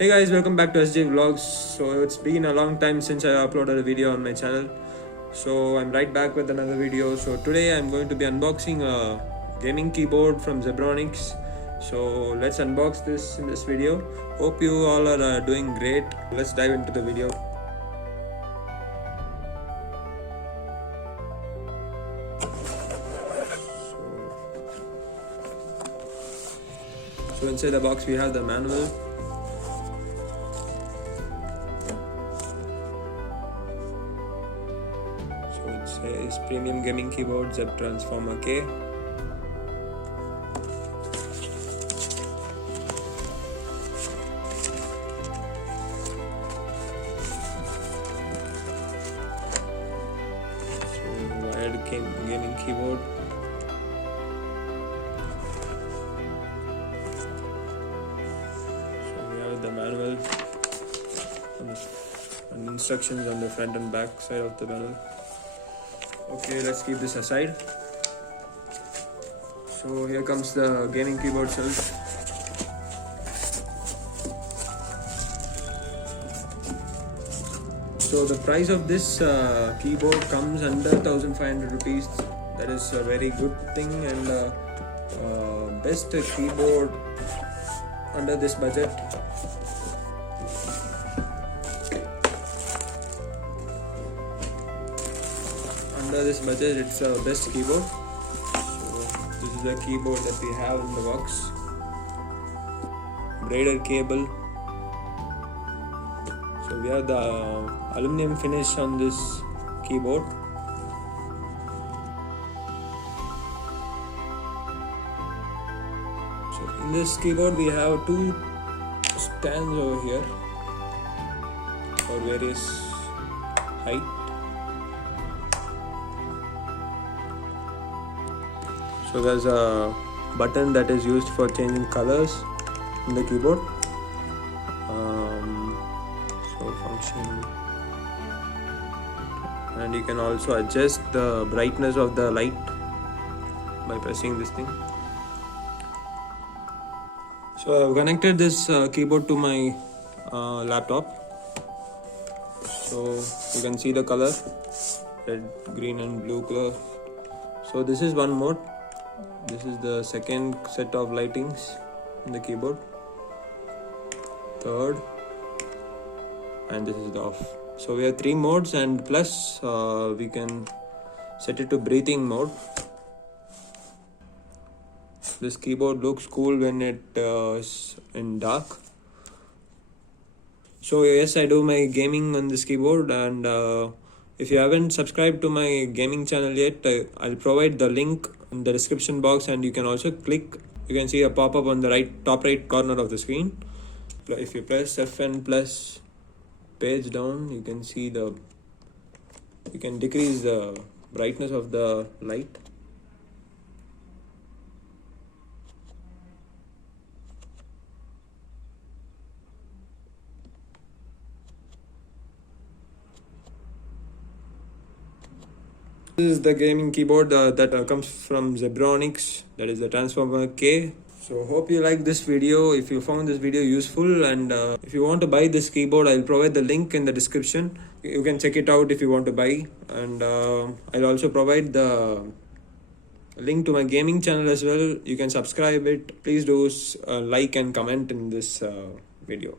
Hey guys, welcome back to SJ Vlogs. So it's been a long time since I uploaded a video on my channel. So I'm right back with another video. So today I'm going to be unboxing a gaming keyboard from ZEBRONICS. So let's unbox this in this video. Hope you all are doing great. Let's dive into the video. So inside the box we have the manual. So it says premium gaming keyboard TRANFORMER-K. So wired gaming keyboard. The manual and instructions on the front and back side of the manual. Okay, let's keep this aside. So here comes the gaming keyboard itself. So the price of this keyboard comes under 1500 rupees. That is a very good thing and best keyboard under this budget. Under this budget, it's a best keyboard. So this is the keyboard that we have in the box. Braided cable. So we have the aluminum finish on this keyboard. So in this keyboard we have two stands over here for various height. So there's a button that is used for changing colors in the keyboard. So function, and you can also adjust the brightness of the light by pressing this thing. So I've connected this keyboard to my laptop. So you can see the color, red, green and blue color. So this is one mode. This is the second set of lightings in the keyboard. Third, and this is the off. So we have three modes, and plus we can set it to breathing mode. This keyboard looks cool when it is in dark. So yes, I do my gaming on this keyboard, and if you haven't subscribed to my gaming channel yet, I'll provide the link in the description box, and you can also click. You can see a pop-up on the top right corner of the screen. If you press FN plus page down, you can see you can decrease the brightness of the light. This is the gaming keyboard that comes from ZEBRONICS, that is the TRANSFORMER-K. So hope you like this video. If you found this video useful, and if you want to buy this keyboard, I'll provide the link in the description. You can check it out if you want to buy, and I'll also provide the link to my gaming channel as well. You can subscribe it. Please do like and comment in this video.